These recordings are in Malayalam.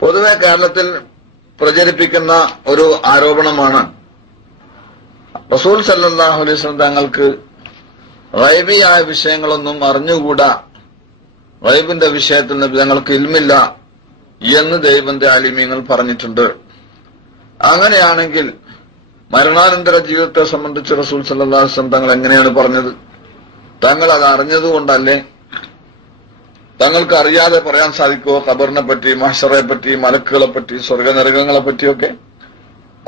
പൊതുവെ കേരളത്തിൽ പ്രചരിപ്പിക്കുന്ന ഒരു ആരോപണമാണ്. റസൂൽ സല്ലാഹു അലൈഹി തങ്ങൾക്ക് റൈബിയായ വിഷയങ്ങളൊന്നും അറിഞ്ഞുകൂടാ. റൈബിന്റെ വിഷയത്തിൽ തങ്ങൾക്ക് ഇൽമില്ല എന്ന് ദൈവന്റെ ആലിമ്യങ്ങൾ പറഞ്ഞിട്ടുണ്ട്. അങ്ങനെയാണെങ്കിൽ മരണാനന്തര ജീവിതത്തെ സംബന്ധിച്ച് റസൂൽ സല്ലാസ്ലം തങ്ങൾ എങ്ങനെയാണ് പറഞ്ഞത്? തങ്ങൾ അത് അറിഞ്ഞതുകൊണ്ടല്ലേ തങ്ങൾക്ക് അറിയാതെ പറയാൻ സാധിക്കുമോ ഖബറിനെ പറ്റി മഹഷറെ പറ്റി മലക്കുകളെ പറ്റി സ്വർഗനരകങ്ങളെ പറ്റിയൊക്കെ?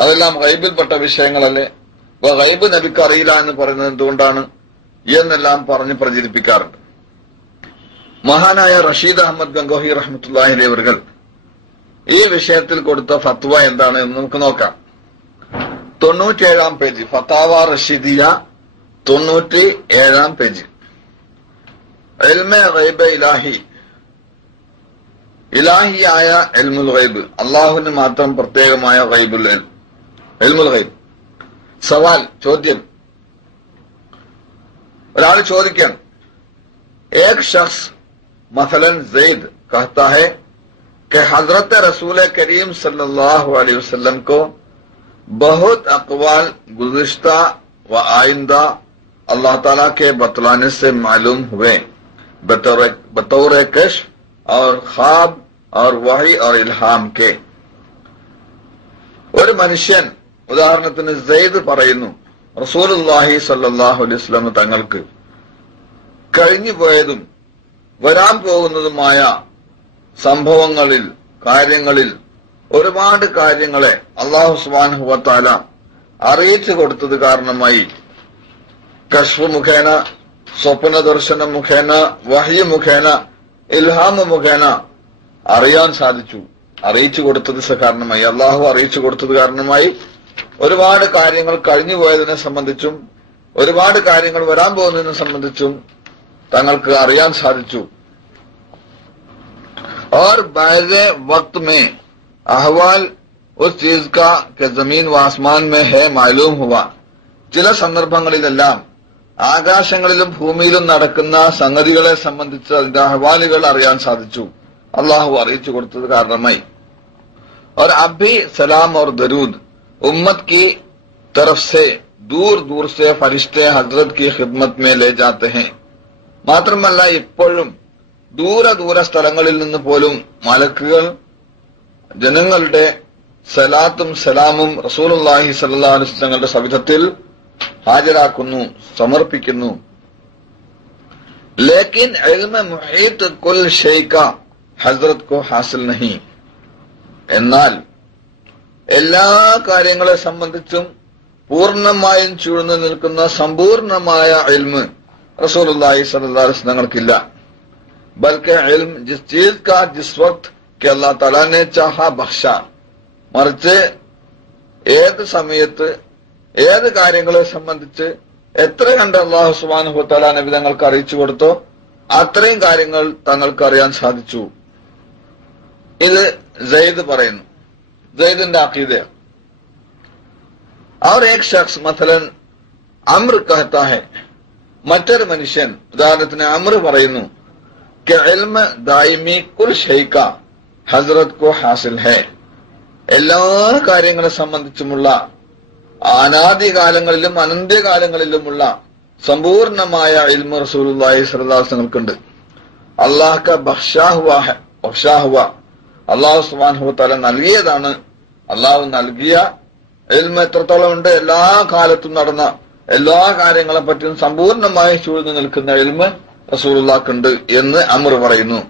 അതെല്ലാം ഗൈബിൽപ്പെട്ട വിഷയങ്ങളല്ലേ? അപ്പൊ ഗൈബ് നബിക്ക് അറിയില്ല എന്ന് പറയുന്നത് എന്തുകൊണ്ടാണ്? എന്നെല്ലാം പറഞ്ഞ് പ്രചരിപ്പിക്കാറുണ്ട്. മഹാനായ റഷീദ് അഹമ്മദ് ഗംഗോഹി റഹ്മത്തുല്ലാഹി അവർകൾ ഈ വിഷയത്തിൽ കൊടുത്ത ഫത്വ എന്താണ് എന്ന് നമുക്ക് നോക്കാം. തൊണ്ണൂറ്റിയേഴാം പേജ് ഫത്താവ റഷീദിയ തൊണ്ണൂറ്റി ഏഴാം പേജ്. എൽമ ഗൈബ ഇലാഹി ഇലാഹിയായ എൽമുൽ ഗൈബ്. അള്ളാഹുവിന് മാത്രം പ്രത്യേകമായ ഗൈബുൽ എൽമുൽ ഗൈബ്. സവാൽ ചോദ്യം. ഒരാൾ ചോദിക്കാം ایک شخص مثلا زید کہتا ہے کہ حضرت رسول کریم صلی اللہ علیہ وسلم کو بہت اقوال گزشتہ و آئندہ اللہ تعالیٰ کے بتلانے سے معلوم ہوئے بطور, بطور کشف اور خواب और वही और इल्हाम के ഒരു മനുഷ്യൻ ഉദാഹരണത്തിന് സെയ്ദ് പറയുന്നു റസൂലുല്ലാഹി സല്ലാഹു അലൈഹി വസല്ലം തങ്ങൾക്ക് കഴിഞ്ഞു പോയതും വരാൻ പോകുന്നതുമായ സംഭവങ്ങളിൽ കാര്യങ്ങളിൽ ഒരുപാട് കാര്യങ്ങളെ അള്ളാഹു സുബാനുഹുവത്താല അറിയിച്ചു കൊടുത്തത് കാരണമായി കശ്ഫ് മുഖേന സ്വപ്ന ദർശനം മുഖേന വഹ്യ മുഖേന ഇൽഹാമ മുഖേന അറിയാൻ സാധിച്ചു അറിയിച്ചു കൊടുത്തത് സ കാരണമായി അള്ളാഹു അറിയിച്ചു കൊടുത്തത് കാരണമായി ഒരുപാട് കാര്യങ്ങൾ കഴിഞ്ഞു പോയതിനെ സംബന്ധിച്ചും ഒരുപാട് കാര്യങ്ങൾ വരാൻ പോകുന്നതിനെ സംബന്ധിച്ചും തങ്ങൾക്ക് അറിയാൻ സാധിച്ചു और बाहर वक्त में अहवाल उस चीज का कि जमीन व आसमान में है मालूम हुआ ചില സന്ദർഭങ്ങളിലെല്ലാം ആകാശങ്ങളിലും ഭൂമിയിലും നടക്കുന്ന സംഗതികളെ സംബന്ധിച്ച് അതിന്റെ അഹ്വാലുകൾ അറിയാൻ സാധിച്ചു അള്ളാഹു അറിയിച്ചു കൊടുത്തത് കാരണമായി और अब भी सलाम और दरूद उम्मत की तरफ से दूर दूर से फरिश्ते हजरत की खिदमत में ले जाते हैं മാത്രമല്ല ഇപ്പോഴും ദൂര ദൂര സ്ഥലങ്ങളിൽ നിന്ന് പോലും മലക്കുകൾ ജനങ്ങളുടെ സലാത്തും സലാമും റസൂലുള്ളാഹി സല്ലല്ലാഹു അലൈഹി വസല്ലം തങ്ങളുടെ സവിധത്തിൽ ഹാജരാക്കുന്നു സമർപ്പിക്കുന്നു ലേക്കിൻ ഇൽമ മുഹീത്ത് കുൽ ഷെയ്ക ഹസ്രത് കോ ഹാസിൽ നഹി. എന്നാൽ എല്ലാ കാര്യങ്ങളെ സംബന്ധിച്ചും പൂർണമായും ചൂഴ്ന്നു നിൽക്കുന്ന സമ്പൂർണമായ എൽമ് റസൂലി സലഹ് തങ്ങൾക്കില്ല. ബൽക്ക് എൽം ജിസ് ചീസ് കാ ജിസ് വക്ത് കെ തലാനെ ചാഹ ബഹ്ഷ മറിച്ച് ഏത് സമയത്ത് ഏത് കാര്യങ്ങളെ സംബന്ധിച്ച് എത്ര കണ്ട് അള്ളാഹു സുബാനുഹു നബി തങ്ങൾക്ക് അറിയിച്ചു കൊടുത്തോ അത്രയും കാര്യങ്ങൾ തങ്ങൾക്ക് അറിയാൻ സാധിച്ചു. ഇത് ജയ്ദ് പറയുന്നു ജയ്ദിന്റെ അഖീദയാണ് और एक शख्स मसलन अम्र कहता है മറ്റൊരു മനുഷ്യൻ ഉദാഹരണത്തിന് അമർ പറയുന്നു कि इल्म दाइमी कुल शै का हजरत को हासिल है എല്ലാ കാര്യങ്ങളെ സംബന്ധിച്ചുമുള്ള അനാദികാലങ്ങളിലും അനന്ത്യകാലങ്ങളിലുമുള്ള സമ്പൂർണമായ ഇൽമ റസൂലുള്ളാഹി സ്വല്ലല്ലാഹു അലൈഹി വസല്ലമക്കുണ്ട് അള്ളാഹ് ക ബഖ്ഷാഹുവ ഹെ ബഖ്ഷാഹുവ അള്ളാഹു സുബ്ഹാനഹു തആല നൽകിയതാണ് അള്ളാഹു നൽകിയ ഇൽമ എത്രത്തോളം ഉണ്ട് എല്ലാ കാലത്തും നടന്ന എല്ലാ കാര്യങ്ങളെ പറ്റിയും സമ്പൂർണമായി ചൂഴ്ന്നു നിൽക്കുന്ന ഇൽമ റസൂലുള്ളാഹ്ക്കുണ്ട് എന്ന് അമർ പറയുന്നു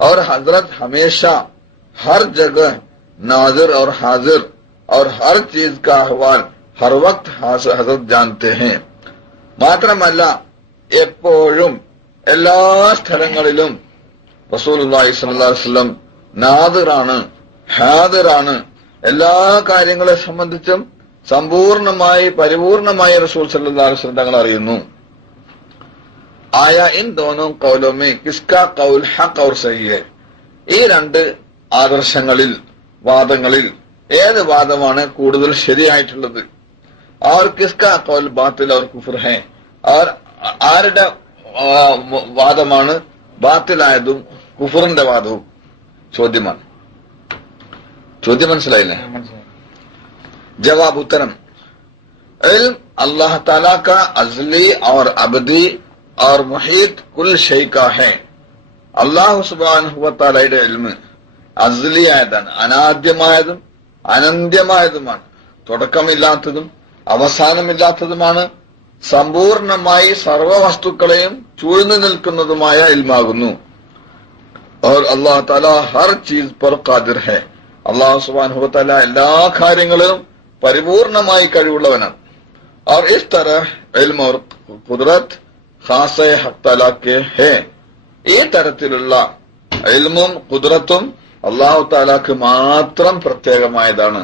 और हजरत हमेशा हर जगह नाजिर और हाजिर और हर चीज का अहवाल हर वक्त हास- हजरत जानते हैं മാത്രമല്ല എപ്പോഴും എല്ലാ സ്ഥലങ്ങളിലും റസൂലുള്ളാഹി സ്വല്ലല്ലാഹു അലൈഹി വസല്ലം നാദിറാണ് ഹാദിറാണ്. എല്ലാ കാര്യങ്ങളെ സംബന്ധിച്ചും സമ്പൂർണമായി പരിപൂർണമായി റസൂൽ സല്ലാസ്ലം തങ്ങൾ അറിയുന്നു. ആയ ഇൻ ദോനോ കൗലോമേ കിസ്കാ കൗൽ ഹഖ് ഔർ സഹീഹ് ഈ രണ്ട് ആദർശങ്ങളിൽ വാദങ്ങളിൽ ഏത് വാദമാണ് കൂടുതൽ ശരിയായിട്ടുള്ളത്? ആർ കിസ്കാ കൗൽ ബാത്തിൽ അവർ കുഫർ ഹൈ? അവർ ആരുടെ വാദമാണ് ബാത്തിലായതും കുഫറിന്റെ വാദവും? ചോദ്യമാണ്. ചോദ്യം മനസ്സിലായില്ലേ? ജവാബ് ഉത്തരം അള്ളാഹ് താല കാ അസലി അബദി ഓർ മുഹീദ് കുൽ ഷെയ്ഖാ ഹെ. അള്ളാഹു സുബാനുഹുവത്താലയുടെ എൽമ് അസലിയായതാണ്. അനാദ്യമായതും അനന്ത്യമായതുമാണ്. തുടക്കമില്ലാത്തതും അവസാനമില്ലാത്തതുമാണ്. സമ്പൂർണമായി സർവവസ്തുക്കളെയും ചൂഴ്ന്നു നിൽക്കുന്നതുമായ ഇൽമാകുന്നു. और अल्लाह ताला हर चीज पर कादिर है അള്ളാഹു സുബാൻ തല എല്ലാ കാര്യങ്ങളിലും പരിപൂർണമായി കഴിവുള്ളവനാണ് और इस तरह इल्म और कुदरत खास हक ताला के है ഈ തരത്തിലുള്ള ഇൽമും കുതിരത്തും അള്ളാഹു താലാക്ക് മാത്രം പ്രത്യേകമായതാണ്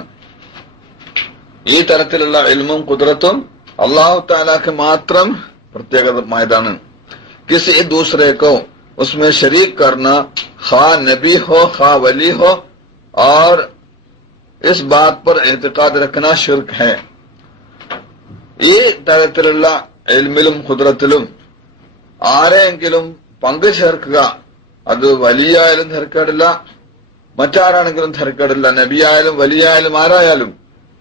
ഈ തരത്തിലുള്ള ഇൽമും കുതിരത്തും അള്ളാഹു താലാക്ക് മാത്രം പ്രത്യേകമായതാണ് किसी दूसरे को उसमें शरीक करना खा नबी हो खा वली हो और इस बात पर एतकाद रखना शिरक है ഈ തരത്തിലുള്ള എൽമിലും കുതിരത്തിലും ആരെയെങ്കിലും പങ്കു ചേർക്കുക അത് വലിയായാലും തിരക്കേടില്ല മറ്റാരാണെങ്കിലും തിരക്കേടില്ല നബിയായാലും വലിയായാലും ആരായാലും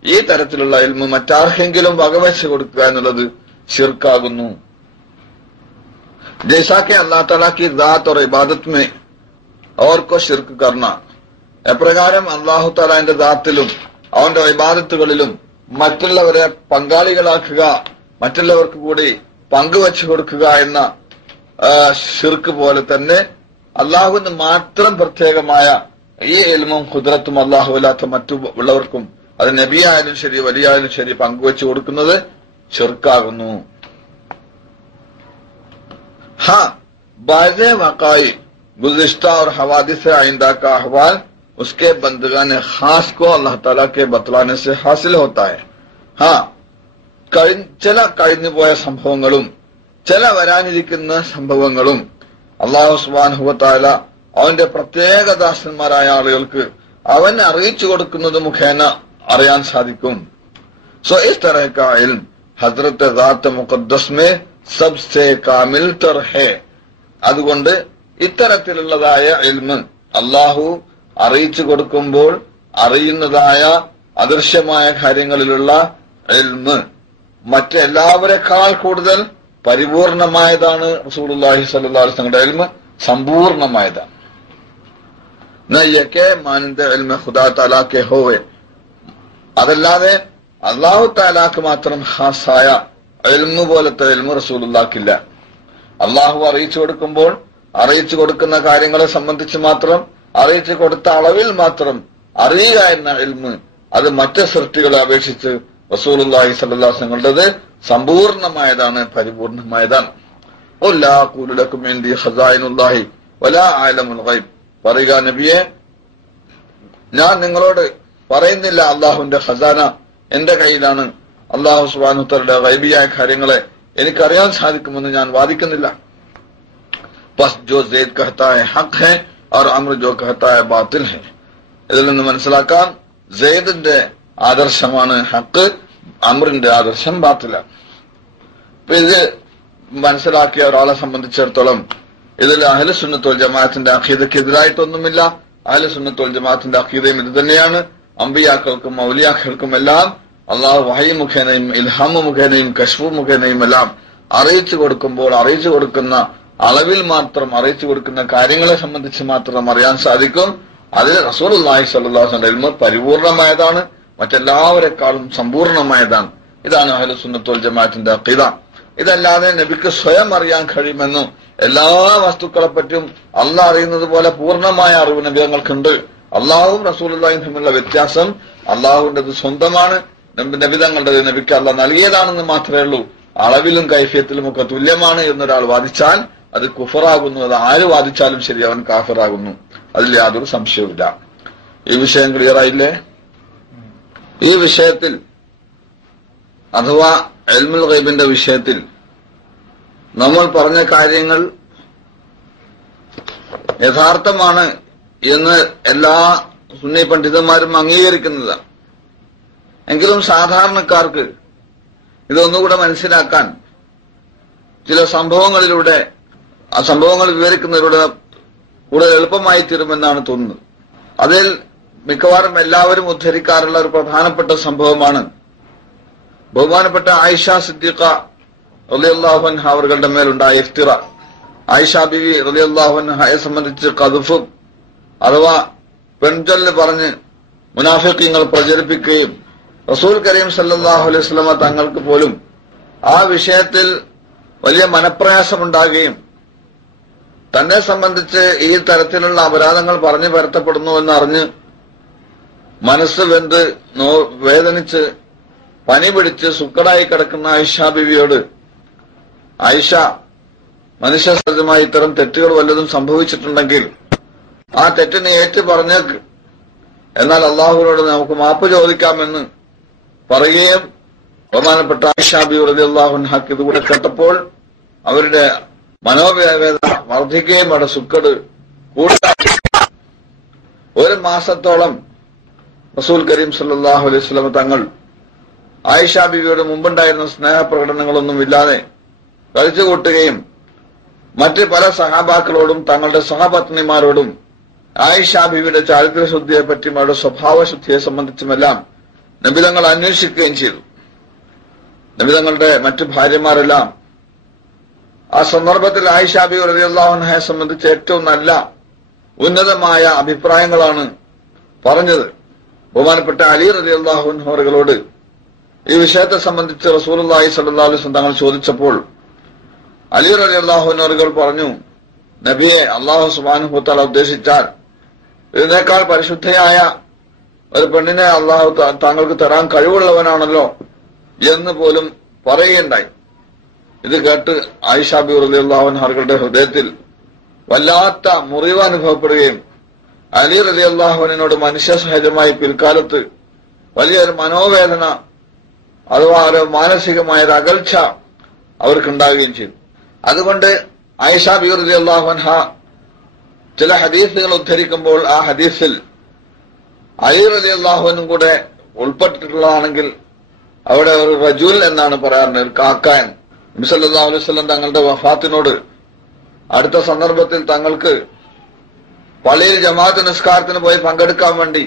ഈ തരത്തിലുള്ള എൽമ് മറ്റാർക്കെങ്കിലും വകവെച്ച് കൊടുക്കുക എന്നുള്ളത് ഷിർക്കാകുന്നു جیسا کہ اللہ تعالیٰ کی ذات اور عبادت میں اور کو ശിർക്ക് کرنا എപ്രകാരം അള്ളാഹു തലാന്റെ ദാത്തിലും അവന്റെ ഇബാദത്തുകളിലും മറ്റുള്ളവരെ പങ്കാളികളാക്കുക മറ്റുള്ളവർക്ക് കൂടി പങ്കുവച്ചു കൊടുക്കുക എന്ന ഷിർക്ക് പോലെ തന്നെ അള്ളാഹുവിന് മാത്രം പ്രത്യേകമായ ഈ എൽമും കുതിരത്തും അള്ളാഹുവില്ലാത്ത മറ്റു ഉള്ളവർക്കും അത് നബിയായാലും ശരി വലിയായാലും ശരി പങ്കുവച്ചു കൊടുക്കുന്നത് ഷിർക്കാകുന്നു ہاں بعض وقائع، گزشتہ اور حوادث آئندہ کا احوال اس کے بندگان خاص کو اللہ تعالیٰ کے بتلانے سے حاصل ہوتا ہے۔ ہاں چلا കഴിഞ്ഞു പോയ സംഭവങ്ങളും ചില വരാനിരിക്കുന്ന സംഭവങ്ങളും അള്ളാഹു സുബാനുഹുവത്തായ അവന്റെ പ്രത്യേക ദാസന്മാരായ ആളുകൾക്ക് അവൻ അറിയിച്ചു കൊടുക്കുന്നത് മുഖേന അറിയാൻ സാധിക്കും സോ ഇസ് തരഹ حضرت ذات مقدس میں സബ്സെ കാമിൽ അതുകൊണ്ട് ഇത്തരത്തിലുള്ളതായ എൽമ് അള്ളാഹു അറിയിച്ചു കൊടുക്കുമ്പോൾ അറിയുന്നതായ അദൃശ്യമായ കാര്യങ്ങളിലുള്ള എൽമ് മറ്റെല്ലാവരെക്കാൾ കൂടുതൽ പരിപൂർണമായതാണ് റസൂലുള്ളാഹി സ്വല്ലല്ലാഹു അലൈഹി സമ്പൂർണമായതാണ്. ഇൽമ അതല്ലാതെ അള്ളാഹു താലാക്ക് മാത്രം ഹാസായ എൽമു പോലത്തെ എൽമു റസൂലുള്ളാക്കില്ല. അള്ളാഹു അറിയിച്ചു കൊടുക്കുമ്പോൾ അറിയിച്ചു കൊടുക്കുന്ന കാര്യങ്ങളെ സംബന്ധിച്ച് മാത്രം അറിയിച്ചു കൊടുത്ത അളവിൽ മാത്രം അറിയുക എന്ന എൽമ് അത് മറ്റു സൃഷ്ടികളെ അപേക്ഷിച്ച് റസൂലുള്ളാഹി സ്വല്ലല്ലാഹുങ്ങളുടേത് സമ്പൂർണമായതാണ് പരിപൂർണമായതാണ്. പറയുക നബിയെ ഞാൻ നിങ്ങളോട് പറയുന്നില്ല അള്ളാഹുവിന്റെ ഖസാന എന്റെ കയ്യിലാണ്. അള്ളാഹു സുബാനുത്തറുടെ വൈബിയായ കാര്യങ്ങളെ എനിക്കറിയാൻ സാധിക്കുമെന്ന് ഞാൻ വാദിക്കുന്നില്ല. ബസ് ജോ സെയ്ദ് കഹത്തായ ഹക്ക് ഹെ ഓർ അമർ ജോ കഹത്തായ ബാത്തിൽ ഹെ. ഇതിൽ നിന്ന് മനസ്സിലാക്കാം സെയ്ദിന്റെ ആദർശമാണ് ഹക്ക് അമറിന്റെ ആദർശം ബാത്തിലാണ് ഇത് മനസ്സിലാക്കിയ ഒരാളെ സംബന്ധിച്ചിടത്തോളം ഇതിൽ അഹല സുന്നത്തോൽ ജമാഅത്തിന്റെ അഖീദയ്ക്ക് എതിരായിട്ടൊന്നുമില്ല. അഹ്ല സുന്നത്തോൽ ജമാഅത്തിന്റെ അഖീദയും ഇത് തന്നെയാണ്. അമ്പിയാക്കൾക്കും മൗലിയാക്കൾക്കും എല്ലാം അള്ളാഹു വഹി മുഖേനയും ഇൽഹാമ മുഖേനയും കശ്മു മുഖേനയും എല്ലാം അറിയിച്ചു കൊടുക്കുമ്പോൾ അറിയിച്ചു കൊടുക്കുന്ന അളവിൽ മാത്രം അറിയിച്ചു കൊടുക്കുന്ന കാര്യങ്ങളെ സംബന്ധിച്ച് മാത്രം അറിയാൻ സാധിക്കും. അതിൽ റസൂൽ അള്ളാഹി സ്വല്ലാഹുന്റെ ഇൽമ പരിപൂർണമായതാണ്. മറ്റെല്ലാവരെക്കാളും സമ്പൂർണമായതാണ്. ഇതാണ് അഹ്ലു സുന്നത്തുൽ ജമാഅത്തിന്റെ അഖീദ. ഇതല്ലാതെ നബിക്ക് സ്വയം അറിയാൻ കഴിയുമെന്നും എല്ലാ വസ്തുക്കളെ പറ്റിയും അള്ള അറിയുന്നത് പോലെ പൂർണമായ അറിവ് നബി ഞങ്ങൾക്കുണ്ട് അള്ളാഹും റസൂലുള്ളാഹിയും തമ്മിലുള്ള വ്യത്യാസം അള്ളാഹുവിന്റെ സ്വന്തമാണ്. നബി- നബിതങ്ങളുടേത് നബിക്ക് അല്ല നൽകിയതാണെന്ന് മാത്രമേ ഉള്ളൂ. അളവിലും കൈഫ്യത്തിലും ഒക്കെ തുല്യമാണ് എന്നൊരാൾ വാദിച്ചാൽ അത് കുഫറാകുന്നു. അത് ആര് വാദിച്ചാലും ശരി അവൻ കാഫറാകുന്നു. അതിൽ യാതൊരു സംശയവുമില്ല. ഈ വിഷയം ക്ലിയർ ആയില്ലേ? ഈ വിഷയത്തിൽ അഥവാ എൽമുൽ ഗൈബിന്റെ വിഷയത്തിൽ നമ്മൾ പറഞ്ഞ കാര്യങ്ങൾ യഥാർത്ഥമാണ് എന്ന് എല്ലാ സുന്നി പണ്ഡിതന്മാരും അംഗീകരിക്കുന്നതാണ്. എങ്കിലും സാധാരണക്കാർക്ക് ഇതൊന്നുകൂടെ മനസ്സിലാക്കാൻ ചില സംഭവങ്ങളിലൂടെ ആ സംഭവങ്ങൾ വിവരിക്കുന്നതിലൂടെ കൂടുതൽ എളുപ്പമായി തീരുമെന്നാണ് തോന്നുന്നത്. അതിൽ മിക്കവാറും എല്ലാവരും ഉദ്ധരിക്കാറുള്ള ഒരു പ്രധാനപ്പെട്ട സംഭവമാണ് ബഹുമാനപ്പെട്ട ആയിഷ സിദ്ദീഖ റലിയല്ലാഹുൻ അവരുടെ മേലുണ്ടായ ഇഫ്തിറ. ആയിഷ ബിവി റലിയല്ലാഹുൻഹയെ സംബന്ധിച്ച് കതുഫും അഥവാ പെൺചൊല്ല് പറഞ്ഞ് മുനാഫിക്കങ്ങൾ പ്രചരിപ്പിക്കുകയും റസൂൽ കരീം സല്ലാഹു അലൈഹി സ്വലമ തങ്ങൾക്ക് പോലും ആ വിഷയത്തിൽ വലിയ മനപ്രയാസമുണ്ടാകുകയും തന്നെ സംബന്ധിച്ച് ഈ തരത്തിലുള്ള അപരാധങ്ങൾ പറഞ്ഞു പരത്തപ്പെടുന്നു എന്നറിഞ്ഞ് മനസ്സ് വെന്ത് വേദനിച്ച് പനി പിടിച്ച് സുക്കടായി കിടക്കുന്ന ആയിഷ ബിവിയോട് ആയിഷ മനുഷ്യസഹജമായി ഇത്തരം തെറ്റുകൾ വല്ലതും സംഭവിച്ചിട്ടുണ്ടെങ്കിൽ ആ തെറ്റിനെ ഏറ്റു പറഞ്ഞേക്ക് എന്നാൽ അള്ളാഹുവിനോട് നമുക്ക് മാപ്പ് ചോദിക്കാമെന്ന് പറയുകയും ബഹുമാനപ്പെട്ട ആയിഷാബി റതി അള്ളാഹുൻഹാക്ക് ഇതുകൂടെ കേട്ടപ്പോൾ അവരുടെ മനോവേദന വർദ്ധിക്കുകയും അവിടെ സുക്കട് കൂടുതൽ ഒരു മാസത്തോളം റസൂൽ കരീം സല്ലാഹു അലൈഹി സ്വലം തങ്ങൾ ആയിഷ ബിവിയുടെ മുമ്പുണ്ടായിരുന്ന സ്നേഹപ്രകടനങ്ങളൊന്നും ഇല്ലാതെ കളിച്ചുകൂട്ടുകയും മറ്റ് പല സഹാബാക്കളോടും തങ്ങളുടെ സഹപത്നിമാരോടും ആയിഷ ബിവിയുടെ ചാരിത്രശുദ്ധിയെ പറ്റിയും അവരുടെ സ്വഭാവശുദ്ധിയെ സംബന്ധിച്ചുമെല്ലാം നബിതങ്ങൾ അന്വേഷിക്കുകയും ചെയ്തു. നബിതങ്ങളുടെ മറ്റു ഭാര്യമാരെല്ലാം ആ സന്ദർഭത്തിൽ ആയിഷാബി റലിയല്ലാഹുനഹയെ സംബന്ധിച്ച് ഏറ്റവും നല്ല ഉന്നതമായ അഭിപ്രായങ്ങളാണ് പറഞ്ഞത്. ബഹുമാനപ്പെട്ട അലി റലി അള്ളാഹുൻഹോറുകളോട് ഈ വിഷയത്തെ സംബന്ധിച്ച് റസൂലി സല്ലാ അലുസ്ലം തങ്ങൾ ചോദിച്ചപ്പോൾ അലി റലി അള്ളാഹുനോറുകൾ പറഞ്ഞു നബിയെ അള്ളാഹു സുബാനുഹുത്താൽ ഉദ്ദേശിച്ചാൽ ഇതിനേക്കാൾ പരിശുദ്ധയായ ഒരു പെണ്ണിനെ അള്ളാഹു താങ്കൾക്ക് തരാൻ കഴിവുള്ളവനാണല്ലോ എന്ന് പോലും പറയുകയുണ്ടായി. ഇത് കേട്ട് ആയിഷാബി റലി ഹർഗളുടെ ഹൃദയത്തിൽ വല്ലാത്ത മുറിവ് അനുഭവപ്പെടുകയും അലി റലി അള്ളാഹുവിനോട് മനുഷ്യസഹജമായി പിൽക്കാലത്ത് വലിയൊരു മനോവേദന അഥവാ ഒരു മാനസികമായ ഒരു അകൽച്ച അവർക്കുണ്ടാവുകയും ചെയ്തു. അതുകൊണ്ട് ആയിഷ ബി റലി അള്ളാഹുൻഹ ചില ഹദീസുകൾ ഉദ്ധരിക്കുമ്പോൾ ആ ഹദീസിൽ അലി റലി അള്ളാഹുവിനും കൂടെ ഉൾപ്പെട്ടിട്ടുള്ളതാണെങ്കിൽ അവിടെ ഒരു റജുൽ എന്നാണ് പറയാറുണ്ട് ഒരു കാക്കാൻ നബിസല്ലാ അലൈഹി സ്വലം തങ്ങളുടെ വഫാത്തിനോട് അടുത്ത സന്ദർഭത്തിൽ തങ്ങൾക്ക് പള്ളിയിൽ ജമാഅത്ത് നിസ്കാരത്തിന് പോയി പങ്കെടുക്കാൻ വേണ്ടി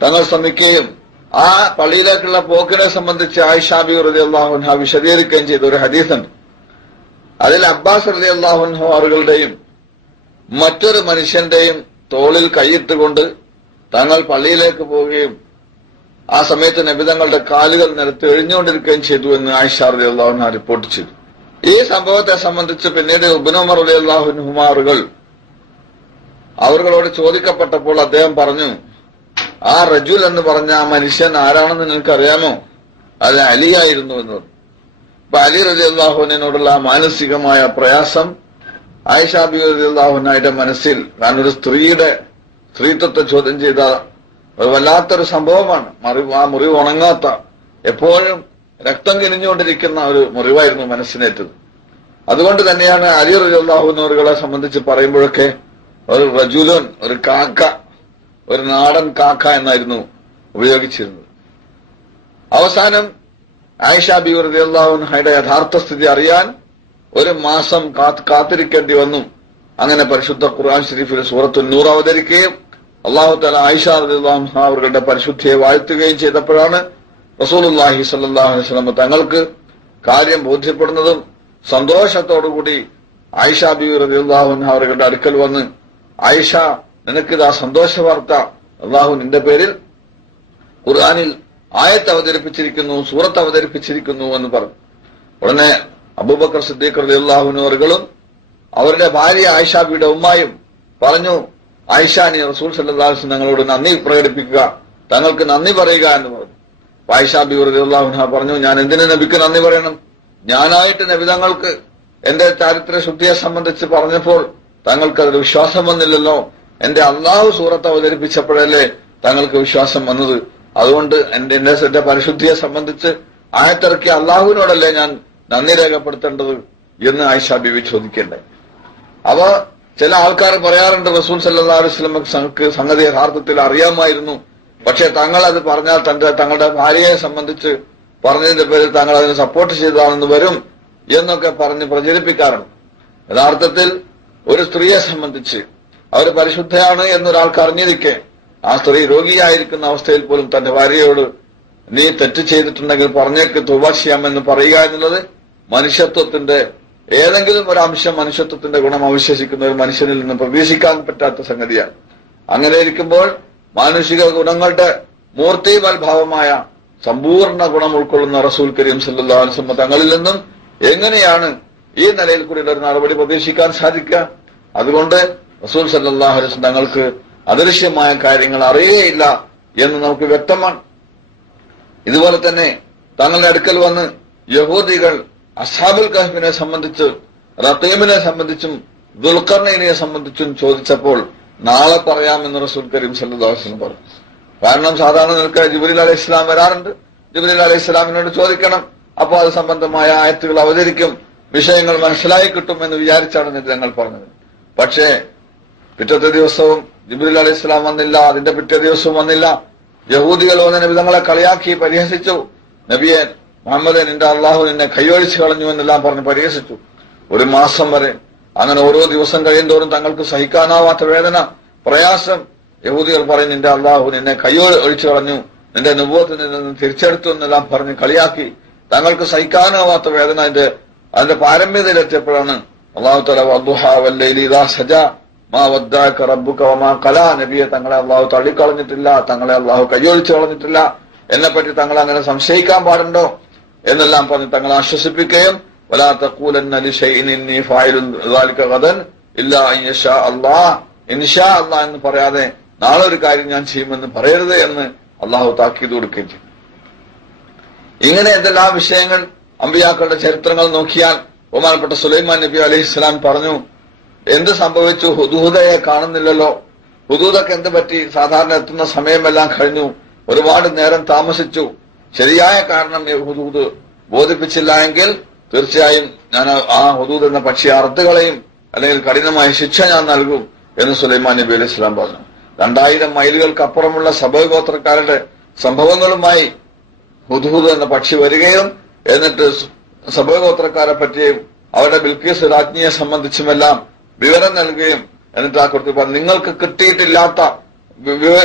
തങ്ങൾ ശ്രമിക്കുകയും ആ പള്ളിയിലേക്കുള്ള പോക്കിനെ സംബന്ധിച്ച് ആയിഷാബി റലി അള്ളാഹുൻഹ വിശദീകരിക്കുകയും ചെയ്ത ഒരു ഹദീസുണ്ട്. അതിൽ അബ്ബാസ് റലി അള്ളാഹുൻഹു അവരുടെയും മറ്റൊരു മനുഷ്യന്റെയും തോളിൽ കൈയിട്ടുകൊണ്ട് താങ്കൾ പള്ളിയിലേക്ക് പോവുകയും ആ സമയത്ത് നബിതങ്ങളുടെ കാലുകൾ നിരത്ത് എഴിഞ്ഞുകൊണ്ടിരിക്കുകയും ചെയ്തു എന്ന് ആയിഷാർ അലി അള്ളാഹുന റിപ്പോർട്ട് ചെയ്തു. ഈ സംഭവത്തെ സംബന്ധിച്ച് പിന്നീട് ഉബിനോമർ അലി അള്ളാഹുനുമാറുകൾ അവരുകളോട് ചോദിക്കപ്പെട്ടപ്പോൾ അദ്ദേഹം പറഞ്ഞു ആ റജുൽ എന്ന് പറഞ്ഞ ആ മനുഷ്യൻ ആരാണെന്ന് നിനക്കറിയാമോ അത് അലിയായിരുന്നു എന്ന് പറഞ്ഞു. അപ്പൊ അലി റജി അള്ളാഹുവിനോടുള്ള ആ മാനസികമായ പ്രയാസം ആയിഷാബി അലി അള്ളാഹുനായിട്ട് മനസ്സിൽ താനൊരു സ്ത്രീയുടെ സ്ത്രീത്വത്തെ ചോദ്യം ചെയ്ത വല്ലാത്തൊരു സംഭവമാണ്. മറിവ് ആ മുറിവ് ഉണങ്ങാത്ത എപ്പോഴും രക്തം കിനിഞ്ഞുകൊണ്ടിരിക്കുന്ന ഒരു മുറിവായിരുന്നു മനസ്സിനേറ്റത്. അതുകൊണ്ട് തന്നെയാണ് അലി റജുല്ലാഹുനോറുകളെ സംബന്ധിച്ച് പറയുമ്പോഴൊക്കെ ഒരു റജുലൻ ഒരു കാക്ക ഒരു നാടൻ കാക്ക എന്നായിരുന്നു ഉപയോഗിച്ചിരുന്നത്. അവസാനം ആയിഷ ബി റലിയല്ലാഹുൻഹയുടെ യഥാർത്ഥ സ്ഥിതി അറിയാൻ ഒരു മാസം കാത്തിരിക്കേണ്ടി വന്നു. അങ്ങനെ പരിശുദ്ധ ഖുർആൻ ഷരീഫിൽ സൂറത്തു നൂർ അവതരിക്കുകയും അള്ളാഹു തല ആയിഷ റലിയല്ലാഹുൻഹ അവരുടെ പരിശുദ്ധിയെ വാഴ്ത്തുകയും ചെയ്തപ്പോഴാണ് റസൂലുല്ലാഹി സല്ലാഹു വസ്ലം തങ്ങൾക്ക് കാര്യം ബോധ്യപ്പെടുന്നതും സന്തോഷത്തോടുകൂടി ആയിഷ ബി റലിയല്ലാഹുൻഹ അവരുടെ അടുക്കൽ വന്ന് ആയിഷ നിനക്കിതാ സന്തോഷ വാർത്ത അള്ളാഹു നിന്റെ പേരിൽ ഖുർആാനിൽ ആയത്ത് അവതരിപ്പിച്ചിരിക്കുന്നു സൂറത്ത് അവതരിപ്പിച്ചിരിക്കുന്നു എന്ന് പറഞ്ഞു. ഉടനെ അബൂബക്കർ സിദ്ദീഖ് അള്ളാഹുനവറുകളും അവരുടെ ഭാര്യ ആയിഷാബിയുടെ ഉമ്മായും പറഞ്ഞു ആയിഷ നീ റസൂൽ സല്ലാസ് ഞങ്ങളോട് നന്ദി പ്രകടിപ്പിക്കുക. തങ്ങൾക്ക് നന്ദി പറയുക എന്ന് പറഞ്ഞു. വായിഷാ ബി അള്ളാഹുന പറഞ്ഞു ഞാൻ എന്തിനു നബിക്ക് നന്ദി പറയണം? ഞാനായിട്ട് നബിതങ്ങൾക്ക് എന്റെ ചാരിത്ര ശുദ്ധിയെ സംബന്ധിച്ച് പറഞ്ഞപ്പോൾ തങ്ങൾക്ക് അതിൽ വിശ്വാസം വന്നില്ലല്ലോ. എന്റെ അള്ളാഹു സൂറത്ത് അവതരിപ്പിച്ചപ്പോഴല്ലേ തങ്ങൾക്ക് വിശ്വാസം വന്നത്. അതുകൊണ്ട് എന്റെ എന്റെ എന്റെ പരിശുദ്ധിയെ സംബന്ധിച്ച് ആയത്തിറക്കിയ അള്ളാഹുവിനോടല്ലേ ഞാൻ നന്ദി രേഖപ്പെടുത്തേണ്ടത്? എന്ന് ആയിഷ ബിബി ചോദിക്കേണ്ടത് അവ ചില ആൾക്കാർ പറയാറുണ്ട് റസൂൽ സല്ലാ അലുസ്ലമക്ക് സംഗതി യഥാർത്ഥത്തിൽ അറിയാമായിരുന്നു. പക്ഷെ തങ്ങൾ അത് പറഞ്ഞാൽ തന്റെ തങ്ങളുടെ ഭാര്യയെ സംബന്ധിച്ച് പറഞ്ഞതിന്റെ പേരിൽ തങ്ങൾ അതിന് സപ്പോർട്ട് ചെയ്തതാണെന്ന് വരും എന്നൊക്കെ പറഞ്ഞ് പ്രചരിപ്പിക്കാറുണ്ട്. യഥാർത്ഥത്തിൽ ഒരു സ്ത്രീയെ സംബന്ധിച്ച് അവർ പരിശുദ്ധയാണ് എന്നൊരാൾക്ക് അറിഞ്ഞിരിക്കെ ആ സ്ത്രീ രോഗിയായിരിക്കുന്ന അവസ്ഥയിൽ പോലും തന്റെ ഭാര്യയോട് നീ തെറ്റ് ചെയ്തിട്ടുണ്ടെങ്കിൽ പറഞ്ഞേക്ക് തുവാശിയാമെന്ന് പറയുക എന്നുള്ളത് മനുഷ്യത്വത്തിന്റെ ഏതെങ്കിലും ഒരു അംശം മനുഷ്യത്വത്തിന്റെ ഗുണം അവശേഷിക്കുന്ന ഒരു മനുഷ്യനിൽ നിന്ന് പ്രവേശിക്കാൻ പറ്റാത്ത സംഗതിയാണ്. അങ്ങനെ ഇരിക്കുമ്പോൾ മാനുഷിക ഗുണങ്ങളുടെ മൂർത്തിമൽഭാവമായ സമ്പൂർണ ഗുണം ഉൾക്കൊള്ളുന്ന റസൂൽ കരീം സല്ലാ അലുസമ്മ തങ്ങളിൽ നിന്നും എങ്ങനെയാണ് ഈ നിലയിൽ കൂടി ഒരു നടപടി പ്രതീക്ഷിക്കാൻ സാധിക്കുക? അതുകൊണ്ട് റസൂൽ സല്ലാഹു തങ്ങൾക്ക് അദൃശ്യമായ കാര്യങ്ങൾ അറിയേയില്ല എന്ന് നമുക്ക് വ്യക്തമാണ്. ഇതുപോലെ തന്നെ തങ്ങളുടെ അടുക്കൽ വന്ന് യഹൂദികൾ അസാബുൽ കഹബിനെ സംബന്ധിച്ച് റത്തീമിനെ സംബന്ധിച്ചും ദുൽഖർണയിനെ സംബന്ധിച്ചും ചോദിച്ചപ്പോൾ നാളെ പറയാമെന്ന് റസൂൽ കരീം സല്ലാസ്ലം പറഞ്ഞു. കാരണം സാധാരണ നിൽക്കുക ജുബലി അലൈഹി ഇസ്ലാം വരാറുണ്ട്. ജുബലി അലൈഹി ഇസ്ലാമിനോട് ചോദിക്കണം. അപ്പോൾ അത് സംബന്ധമായ ആയത്തുകൾ അവതരിക്കും. വിഷയങ്ങൾ മനസ്സിലായി കിട്ടും എന്ന് വിചാരിച്ചാണ് ഞങ്ങൾ പറഞ്ഞത്. പക്ഷേ പിറ്റത്തെ ദിവസവും ജിബുലി അലൈഹി ഇസ്ലാം വന്നില്ല. അതിന്റെ പിറ്റേ ദിവസവും വന്നില്ല. യഹൂദികൾ വന്ന നബിതങ്ങളെ കളിയാക്കി പരിഹസിച്ചു. നബിയെ മുഹമ്മദ് നിന്റെ അള്ളാഹു നിന്നെ കൈയൊഴിച്ചു കളഞ്ഞു എന്നെല്ലാം പറഞ്ഞ് പരിഹസിച്ചു. ഒരു മാസം വരെ അങ്ങനെ ഓരോ ദിവസം കഴിയുന്തോറും തങ്ങൾക്ക് സഹിക്കാനാവാത്ത വേദന പ്രയാസം. യഹൂദികൾ പറയും നിന്റെ അള്ളാഹു നിന്നെ കയ്യോ ഒഴിച്ചു കളഞ്ഞു നിന്റെ അനുഭവത്തിൽ നിന്ന് തിരിച്ചെടുത്തു എന്നെല്ലാം പറഞ്ഞ് കളിയാക്കി. തങ്ങൾക്ക് സഹിക്കാനാവാത്ത വേദന അതിന്റെ അതിന്റെ പാരമ്യതയിലെത്തിയപ്പോഴാണ് അള്ളാഹു തല നബിയെ തങ്ങളെ അള്ളാഹു തള്ളിക്കളഞ്ഞിട്ടില്ല തങ്ങളെ അള്ളാഹു കയ്യൊഴിച്ചു കളഞ്ഞിട്ടില്ല. എന്നെപ്പറ്റി തങ്ങൾ അങ്ങനെ സംശയിക്കാൻ പാടുണ്ടോ? എന്നെല്ലാം പറഞ്ഞ് തങ്ങളെ ആശ്വസിപ്പിക്കുകയും എന്ന് പറയാതെ നാളെ ഒരു കാര്യം ഞാൻ ചെയ്യുമെന്ന് പറയരുത് എന്ന് അള്ളാഹു താക്കീത് കൊടുക്കുകയും ചെയ്തു. ഇങ്ങനെ എന്തെല്ലാം വിഷയങ്ങൾ അമ്പിയാക്കളുടെ ചരിത്രങ്ങൾ നോക്കിയാൽ ബഹുമാനപ്പെട്ട സുലൈമാൻ നബി അലൈഹി ഇസ്ലാം പറഞ്ഞു എന്ത് സംഭവിച്ചു? ഹുദൂദയെ കാണുന്നില്ലല്ലോ. ഹുദൂദൊക്കെ എന്ത് പറ്റി? സാധാരണ എത്തുന്ന സമയമെല്ലാം കഴിഞ്ഞു. ഒരുപാട് നേരം താമസിച്ചു. ശരിയായ കാരണം ഹുദൂദ് ബോധിപ്പിച്ചില്ല എങ്കിൽ തീർച്ചയായും ഞാൻ ആ ഹുദൂദ് എന്ന പക്ഷി അറുത്തുകളെയും അല്ലെങ്കിൽ കഠിനമായ ശിക്ഷ ഞാൻ നൽകും എന്ന് സുലൈമാൻ നബി അലൈഹി സ്വലാം പറഞ്ഞു. രണ്ടായിരം മൈലുകൾക്ക് അപ്പുറമുള്ള സഭഗോത്രക്കാരുടെ സംഭവങ്ങളുമായി ഹുദൂദ് എന്ന പക്ഷി വരികയും എന്നിട്ട് സഭഗോത്രക്കാരെ പറ്റിയും അവരുടെ ബിൽക്കീസ് രാജ്ഞിയെ സംബന്ധിച്ചുമെല്ലാം വിവരം നൽകുകയും എന്നിട്ട് ആ കുറിച്ച് പറഞ്ഞു നിങ്ങൾക്ക് കിട്ടിയിട്ടില്ലാത്ത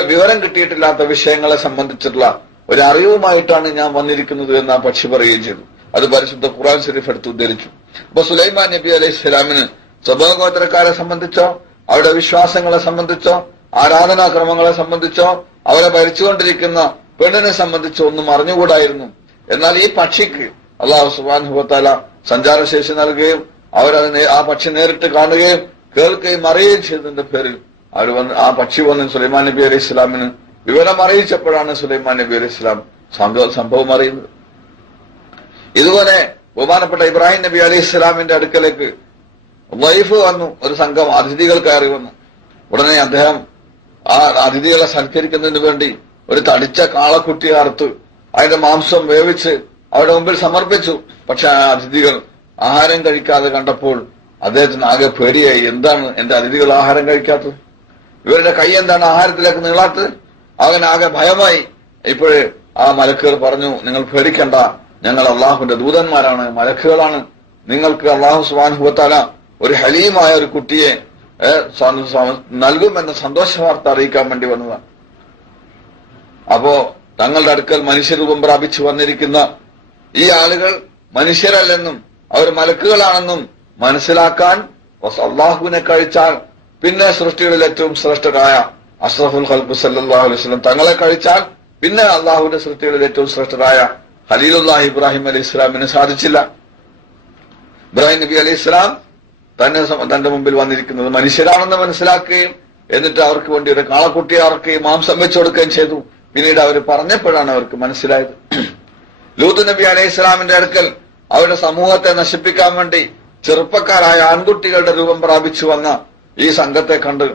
വിവരം കിട്ടിയിട്ടില്ലാത്ത വിഷയങ്ങളെ സംബന്ധിച്ചിട്ടുള്ള ഒരു അറിവുമായിട്ടാണ് ഞാൻ വന്നിരിക്കുന്നത് എന്ന് ആ പക്ഷി പറയുകയും ചെയ്തു. അത് പരിശുദ്ധ ഖുറാൻ ഷെരീഫ് എടുത്ത് ഉദ്ധരിച്ചു. അപ്പൊ സുലൈമാൻ നബി അലൈഹി സ്വലാമിന് സ്വഭാവഗോത്രക്കാരെ സംബന്ധിച്ചോ അവരുടെ വിശ്വാസങ്ങളെ സംബന്ധിച്ചോ ആരാധനാക്രമങ്ങളെ സംബന്ധിച്ചോ അവരെ ഭരിച്ചുകൊണ്ടിരിക്കുന്ന പെണ്ണിനെ സംബന്ധിച്ചോ ഒന്നും അറിഞ്ഞുകൂടായിരുന്നു. എന്നാൽ ഈ പക്ഷിക്ക് അള്ളാഹു സുബാൻഹുബത്താല സഞ്ചാരശേഷി നൽകുകയും അവരത് ആ പക്ഷി നേരിട്ട് കാണുകയും കേൾക്കുകയും അറിയുകയും ചെയ്തതിന്റെ പേരിൽ അവർ വന്ന് ആ പക്ഷി വന്ന് സുലൈമാൻ നബി അലൈഹി ഇസ്ലാമിന് വിവരം അറിയിച്ചപ്പോഴാണ് സുലൈമാൻ നബി അലൈഹി ഇസ്ലാം സംഭവം അറിയുന്നത്. ഇതുപോലെ ബഹുമാനപ്പെട്ട ഇബ്രാഹിം നബി അലൈഹി ഇസ്ലാമിന്റെ അടുക്കലേക്ക് വൈഫ് വന്നു ഒരു സംഘം അതിഥികൾ കയറി വന്നു. ഉടനെ അദ്ദേഹം ആ അതിഥികളെ സൽക്കരിക്കുന്നതിന് വേണ്ടി ഒരു തടിച്ച കാളക്കുട്ടി അറുത്ത് അതിന്റെ മാംസം വേവിച്ച് അവരുടെ മുമ്പിൽ സമർപ്പിച്ചു. പക്ഷെ ആ അതിഥികൾ ആഹാരം കഴിക്കാതെ കണ്ടപ്പോൾ അദ്ദേഹത്തിന് ആകെ പേടിയായി എന്താണ് എന്റെ അതിഥികൾ ആഹാരം കഴിക്കാത്തത്? ഇവരുടെ കൈ എന്താണ് ആഹാരത്തിലേക്ക് നീളാത്തത്? അങ്ങനെ ആകെ ഭയമായി. ഇപ്പോഴേ ആ മലക്കുകൾ പറഞ്ഞു നിങ്ങൾ പേടിക്കണ്ട. ഞങ്ങൾ അള്ളാഹുവിന്റെ ദൂതന്മാരാണ് മലക്കുകളാണ്. നിങ്ങൾക്ക് അള്ളാഹു സുബാനുഭവത്താല ഒരു ഹലീമായ ഒരു കുട്ടിയെ നൽകുമെന്ന സന്തോഷ വാർത്ത അറിയിക്കാൻ വേണ്ടി വന്നതാണ് അപ്പോ തങ്ങളുടെ അടുക്കൽ മനുഷ്യരൂപം പ്രാപിച്ചു വന്നിരിക്കുന്ന ഈ ആളുകൾ മനുഷ്യരല്ലെന്നും അവർ മലക്കുകളാണെന്നും മനസ്സിലാക്കാൻ അള്ളാഹുവിനെ കഴിച്ചാൽ പിന്നെ സൃഷ്ടികളിൽ ഏറ്റവും ശ്രേഷ്ഠരായ അഷ്റഫുൽ ഖൽബ് സല്ലാഹു അലൈഹി സ്വലം തങ്ങളെ കഴിച്ചാൽ പിന്നെ അള്ളാഹുവിന്റെ സൃഷ്ടികളിൽ ഏറ്റവും ശ്രേഷ്ഠരായ ഹലീലുല്ലാഹി ഇബ്രാഹിം അലൈഹി ഇസ്ലാമിന് സാധിച്ചില്ല. ഇബ്രാഹിം നബി അലൈഹി ഇസ്ലാം തന്നെ തന്റെ മുമ്പിൽ വന്നിരിക്കുന്നത് മനുഷ്യരാണെന്ന് മനസ്സിലാക്കുകയും എന്നിട്ട് അവർക്ക് വേണ്ടി ഒരു കാളക്കുട്ടിയെ അറക്കുകയും മാംസം വെച്ചു കൊടുക്കുകയും ചെയ്തു. പിന്നീട് അവർ പറഞ്ഞപ്പോഴാണ് അവർക്ക് മനസ്സിലായത്. ലൂത്ത് നബി അലൈഹി ഇസ്ലാമിന്റെ അടുക്കൽ അവരുടെ സമൂഹത്തെ നശിപ്പിക്കാൻ വേണ്ടി ചെറുപ്പക്കാരായ ആൺകുട്ടികളുടെ രൂപം പ്രാപിച്ചു വന്ന ഈ സംഘത്തെ കണ്ട്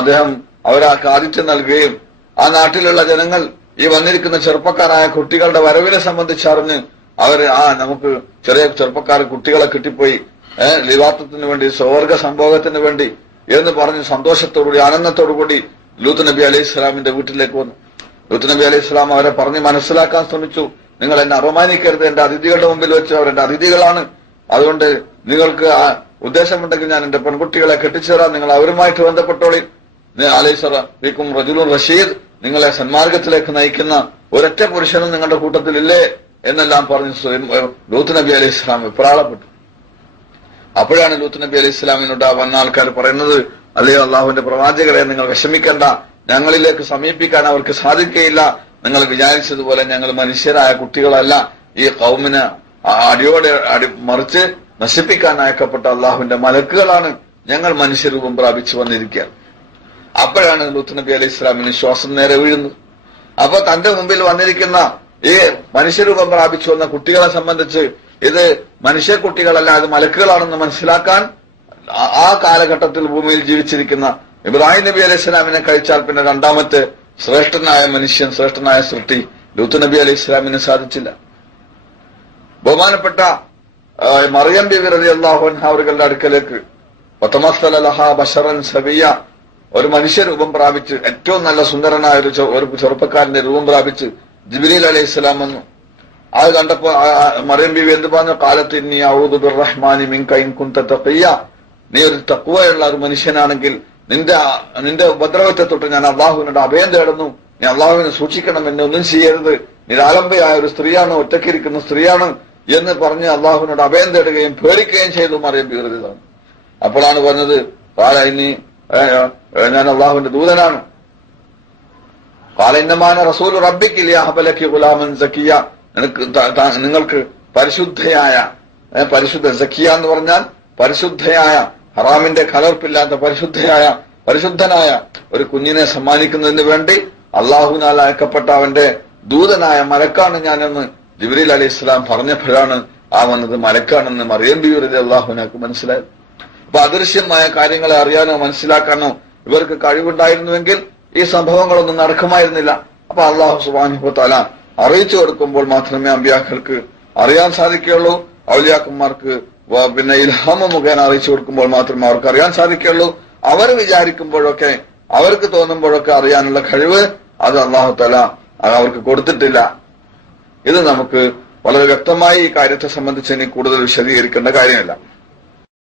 അദ്ദേഹം അവരാൾക്ക് ആതിഥ്യം നൽകുകയും ആ നാട്ടിലുള്ള ജനങ്ങൾ ഈ വന്നിരിക്കുന്ന ചെറുപ്പക്കാരായ കുട്ടികളുടെ വരവിനെ സംബന്ധിച്ചറിഞ്ഞ് അവർ ആ നമുക്ക് ചെറിയ ചെറുപ്പക്കാർ കുട്ടികളെ കിട്ടിപ്പോയി. ലിവാത്തത്തിന് വേണ്ടി സ്വർഗ സംഭോഗത്തിന് വേണ്ടി എന്ന് പറഞ്ഞ് സന്തോഷത്തോടുകൂടി ആനന്ദത്തോടുകൂടി ലൂത്ത് നബി അലൈഹി ഇസ്ലാമിന്റെ വീട്ടിലേക്ക് വന്നു. ലൂത്ത് നബി അലൈഹി ഇസ്ലാം അവരെ പറഞ്ഞ് മനസ്സിലാക്കാൻ ശ്രമിച്ചു. നിങ്ങൾ എന്നെ അപമാനിക്കരുത് എന്റെ അതിഥികളുടെ മുമ്പിൽ വെച്ച് എന്റെ അതിഥികളാണ്. അതുകൊണ്ട് നിങ്ങൾക്ക് ആ ഉദ്ദേശമുണ്ടെങ്കിൽ ഞാൻ എന്റെ പെൺകുട്ടികളെ കെട്ടിച്ചേരാം. നിങ്ങൾ അവരുമായിട്ട് ബന്ധപ്പെട്ടോളി. അലൈസറക്കും റജുലുർ റഷീദ് നിങ്ങളെ സന്മാർഗത്തിലേക്ക് നയിക്കുന്ന ഒരൊറ്റ പുരുഷനും നിങ്ങളുടെ കൂട്ടത്തിലില്ലേ എന്നെല്ലാം പറഞ്ഞ് ലൂത്ത് നബി അലൈഹി ഇസ്ലാം വിപ്രാളപ്പെട്ടു. അപ്പോഴാണ് ലൂത്ത് നബി അലൈഹി ഇസ്ലാമിനോട് ആ വന്ന ആൾക്കാർ പറയുന്നത് അല്ലയോ അള്ളാഹുവിന്റെ പ്രവാചകരെ നിങ്ങൾ വിഷമിക്കണ്ട. ഞങ്ങളിലേക്ക് സമീപിക്കാൻ അവർക്ക് സാധിക്കുകയില്ല. നിങ്ങൾ വിചാരിച്ചതുപോലെ ഞങ്ങൾ മനുഷ്യരായ കുട്ടികളല്ല. ഈ കൗമിന് അടിയോടെ അടി മറിച്ച് നശിപ്പിക്കാൻ അയക്കപ്പെട്ട അള്ളാഹുവിന്റെ മലക്കുകളാണ് ഞങ്ങൾ മനുഷ്യരൂപം പ്രാപിച്ചു വന്നിരിക്കുക അപ്പോഴാണ് ലൂത്ത് നബി അലൈഹി ഇസ്ലാമിന് ശ്വാസം നേരെ വീഴുന്നത്. അപ്പൊ തന്റെ മുമ്പിൽ വന്നിരിക്കുന്ന ഈ മനുഷ്യരൂപം പ്രാപിച്ചു വന്ന കുട്ടികളെ സംബന്ധിച്ച് ഇത് മനുഷ്യ കുട്ടികളല്ല അത് മലക്കുകളാണെന്ന് മനസ്സിലാക്കാൻ ആ- കാലഘട്ടത്തിൽ ഭൂമിയിൽ ജീവിച്ചിരിക്കുന്ന ഇബ്രാഹിം നബി അലൈഹി സ്വലാമിനെ കഴിച്ചാൽ പിന്നെ രണ്ടാമത്തെ ശ്രേഷ്ഠനായ മനുഷ്യൻ ശ്രേഷ്ഠനായ സൃഷ്ടി ലൂത്ത് നബി അലൈഹി സ്വലാമിന് സാധിച്ചില്ല. ബഹുമാനപ്പെട്ട മറിയം ബി റലി അള്ളാഹുൻ അവരുടെ അടുക്കലേക്ക് ഒത്തമസ്തലഹ ബഷറൻ സബിയ ഒരു മനുഷ്യ രൂപം പ്രാപിച്ച് ഏറ്റവും നല്ല സുന്ദരനായ ഒരു ഒരു ചെറുപ്പക്കാരന്റെ രൂപം പ്രാപിച്ച് ജിബിലീൽ അലൈഹി ഇസ്ലാം വന്നു. അത് കണ്ടപ്പോ മറിയം ബിവി എന്ത് പറഞ്ഞു? കാലത്ത് ഇനി ഔദു റഹ്മാനി മിൻ കൈൻ കുന്ത തഖിയ നീ ഒരു തക്കുവയുള്ള ഒരു മനുഷ്യനാണെങ്കിൽ നിന്റെ നിന്റെ ഉപദ്രവത്തെ തൊട്ട് ഞാൻ അള്ളാഹുവിനോട് അഭയം തേടുന്നു. നീ അള്ളാഹുവിനെ സൂക്ഷിക്കണം എന്നെ ഒന്നും ചെയ്യരുത്. നിരാലംബയായ ഒരു സ്ത്രീയാണ് ഒറ്റക്കിരിക്കുന്ന സ്ത്രീയാണ് എന്ന് പറഞ്ഞ് അള്ളാഹുവിനോട് അഭയം തേടുകയും പേടിക്കുകയും ചെയ്തു മറിയം ബീറിതാണ് അപ്പോഴാണ് പറഞ്ഞത് കാല ഇനി ഞാൻ അള്ളാഹുവിന്റെ ദൂതനാണ്. കാലന്നമാന റസൂൽ റബ്ബിക്കില്ല അഹബലക്ക് ഗുലാമൻ സക്കിയ നിങ്ങൾക്ക് പരിശുദ്ധയായ പരിശുദ്ധ സഖിയ എന്ന് പറഞ്ഞാൽ പരിശുദ്ധയായ ഹറാമിന്റെ കലർപ്പില്ലാത്ത പരിശുദ്ധയായ പരിശുദ്ധനായ ഒരു കുഞ്ഞിനെ സമ്മാനിക്കുന്നതിന് വേണ്ടി അള്ളാഹുനാൽ അയക്കപ്പെട്ട അവന്റെ ദൂതനായ മലക്കാണ് ഞാനെന്ന് ജിബ്രീൽ അലി ഇസ്ലാം പറഞ്ഞപ്പോഴാണ് ആ വന്നത് മലക്കാണെന്ന് മറിയം ബിയൂരി അള്ളാഹുവിനാക്ക് മനസ്സിലായത്. അപ്പൊ അദൃശ്യമായ കാര്യങ്ങളെ അറിയാനോ മനസ്സിലാക്കാനോ ഇവർക്ക് കഴിവുണ്ടായിരുന്നുവെങ്കിൽ ഈ സംഭവങ്ങളൊന്നും നടക്കുമായിരുന്നില്ല. അപ്പൊ അള്ളാഹു സുബാനുഹു തല അറിയിച്ചു കൊടുക്കുമ്പോൾ മാത്രമേ അമ്പിയാക്കൾക്ക് അറിയാൻ സാധിക്കുകയുള്ളൂ. ഔലിയാക്കന്മാർക്ക് പിന്നെ ഇൽഹാമ മുഖേന അറിയിച്ചു കൊടുക്കുമ്പോൾ മാത്രമേ അവർക്ക് അറിയാൻ സാധിക്കുകയുള്ളൂ. അവർ വിചാരിക്കുമ്പോഴൊക്കെ അവർക്ക് തോന്നുമ്പോഴൊക്കെ അറിയാനുള്ള കഴിവ് അത് അള്ളാഹു തല അവർക്ക് കൊടുത്തിട്ടില്ല. ഇത് നമുക്ക് വളരെ വ്യക്തമായി ഈ കാര്യത്തെ സംബന്ധിച്ച് ഇനി കൂടുതൽ വിശദീകരിക്കേണ്ട കാര്യമില്ല.